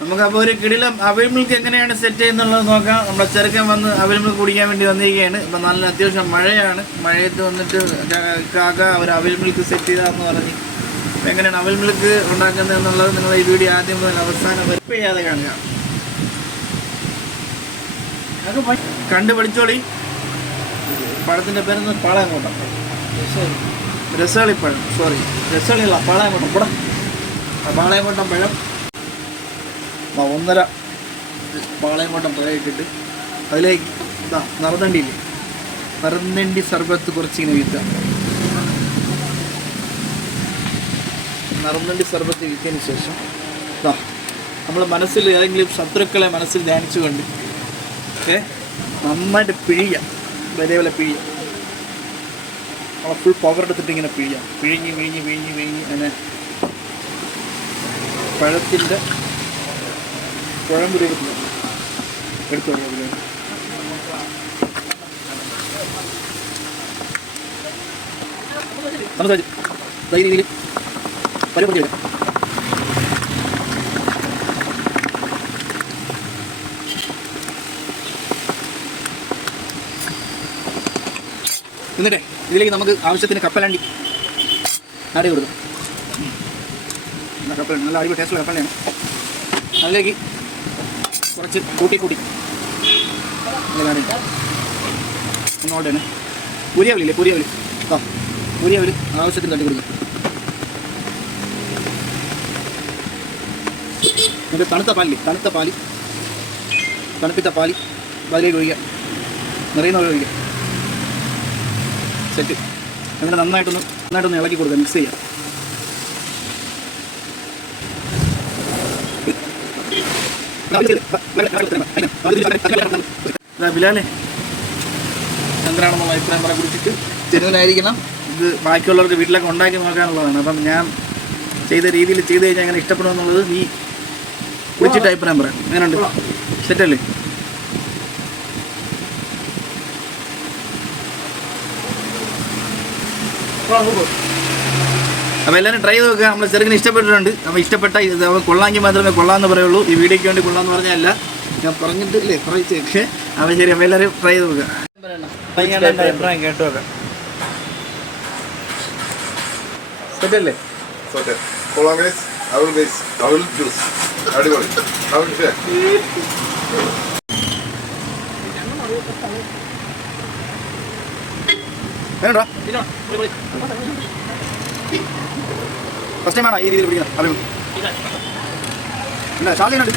നമുക്കപ്പോൾ ഒരു കിടിലം അവിൽ മിൽക്ക് എങ്ങനെയാണ് സെറ്റ് ചെയ്യുന്നുള്ളത് നോക്കാം. നമ്മുടെ ചെറുക്കൻ വന്ന് അവിൽ മിൽക്ക് കുടിക്കാൻ വേണ്ടി വന്നിരിക്കുകയാണ്. ഇപ്പം നല്ല അത്യാവശ്യം മഴയാണ്. മഴയത്ത് വന്നിട്ട് കാക്ക ഒരു അവിൽ മിൽക്ക് സെറ്റ് ചെയ്താന്ന് പറഞ്ഞ് എങ്ങനെയാണ് അവിൽ മിൽക്ക് ഉണ്ടാക്കുന്നത് എന്നുള്ളത് നിങ്ങൾ ഈ വീഡിയോ ആദ്യം മുതൽ അവസാനം വെറുപ്പ് ചെയ്യാതെ കാണുക. കണ്ടു പഠിച്ചോളി. പഴത്തിൻ്റെ പേരെന്ന് പാളയംകോട്ടം, രസകളിപ്പഴം. രസകളില്ല, പാളയംകോട്ടം. ഇവിടെ പാളയംകോട്ടം പഴം 1.5 പാളയംകോട്ടം പഴം ഇട്ടിട്ട് അതിലേക്ക് നറുതണ്ടിയില്ലേ, നറുതണ്ടി സർബത്ത് കുറച്ചിങ്ങനെ വീഴ്ത്താം. നറുതണ്ടി സർബത്ത് വീഴ്ത്തിയതിന് ശേഷം നമ്മൾ മനസ്സിൽ ഏതെങ്കിലും ശത്രുക്കളെ മനസ്സിൽ ധ്യാനിച്ചുകൊണ്ട് നന്നായിട്ട് പിഴിയാം. വരെ പിഴിയാം. നമ്മൾ ഫുൾ പവർ എടുത്തിട്ട് ഇങ്ങനെ പിഴിയാം. പിഴിഞ്ഞ് അങ്ങനെ പഴത്തിൻ്റെ കുഴമ്പ് രൂപത്തിൽ എടുത്തു അതിൽ ഈ രീതിയിൽ പരിപ്പെടുത്തി വരാം. എന്നിട്ടേ ഇതിലേക്ക് നമുക്ക് ആവശ്യത്തിന് കപ്പലണ്ടി ആഡ് ചെയ്ത് കൊടുക്കും. കപ്പലണ്ടി നല്ല അടിപൊളി ടേസ്റ്റുള്ള കപ്പലണ്ടിയാണ്. അതിലേക്ക് കുറച്ച് കൂട്ടി ഒന്നോട്ട് തന്നെ പുരിയവലില്ലേ, പുരിയവൽ ആവശ്യത്തിന് തട്ടി കൊടുക്കും. എന്നിട്ട് തണുപ്പിച്ച പാല് അതിലേക്ക് ഒഴിക്കുക. നിറയുന്ന ഒഴിക്കുക. സെറ്റ്. എന്നിട്ട് നന്നായിട്ടൊന്ന് ഇളക്കി കൊടുക്കുക. മിക്സ് ചെയ്യുക. ബിലാലെ ചന്ദ്രാണെന്നുള്ള അഭിപ്രായം പറയാൻ കുറിച്ചിട്ട് ജനുവനായിരിക്കണം. ഇത് ബാക്കിയുള്ളവർക്ക് വീട്ടിലൊക്കെ ഉണ്ടാക്കി നോക്കാനുള്ളതാണ്. അപ്പം ഞാൻ ചെയ്ത രീതിയിൽ ചെയ്ത് കഴിഞ്ഞാൽ അങ്ങനെ ഇഷ്ടപ്പെടുമെന്നുള്ളത് നീ കുറിച്ചിട്ട് അഭിപ്രായം പറയാം. അങ്ങനെയുണ്ട്. സെറ്റല്ലേ? അപ്പോൾ എല്ലാവരും ട്രൈ ചെയ്ത് നോക്കുക. നമ്മൾ ചെറുക്കിന് ഇഷ്ടപ്പെട്ടിട്ടുണ്ട്. അപ്പോൾ ഇഷ്ടപ്പെട്ട ഇത് കൊള്ളാമെങ്കിൽ മാത്രമേ കൊള്ളാമെന്ന് പറയുള്ളൂ. ഈ വീഡിയോയ്ക്ക് വേണ്ടി കൊള്ളാമെന്ന് പറഞ്ഞല്ല, ഞാൻ പറഞ്ഞിട്ട് ഇല്ലേ പറയിച്ചേക്ക്. അപ്പോൾ ശരി, അപ്പോൾ എല്ലാവരും ട്രൈ ചെയ്ത് നോക്കുക. അഭിപ്രായം കേട്ടു നോക്കാം. സെറ്റല്ലേ? വേണ്ടോ? ഫസ്റ്റ് ടൈമാണോ ഈ രീതിയിൽ പിടിക്കുന്നത്? അഭിമുഖം ഇല്ല, സാധ്യതയുണ്ട്.